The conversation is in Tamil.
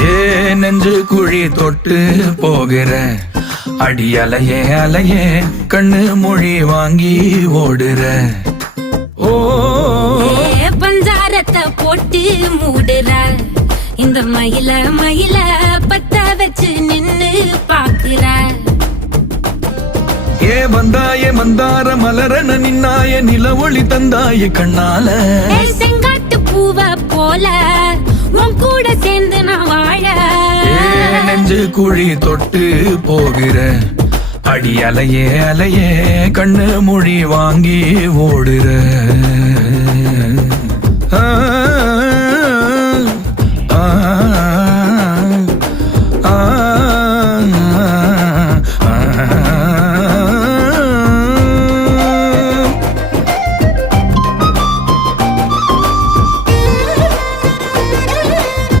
ஏ நெஞ்சு குழி தொட்டு போகிற அடி அலையே அலையே கண்ணு மொழி வாங்கி ஓடுற. ஓ பஞ்சாரத்தை போட்டு மூடுற இந்த மயில மயில பத்த வச்சு நின்னு பாக்குற. ஏ வந்தாய மந்தார மலரன நின்னாய நில ஒளி தந்தாய கண்ணால. செங்காட்டு பூவ போல உன் கூட சேர்ந்து நான் வாழ. நெஞ்சு குழி தொட்டு போகிற அடி அலையே அலையே கண்ணு மொழி வாங்கி ஓடுற.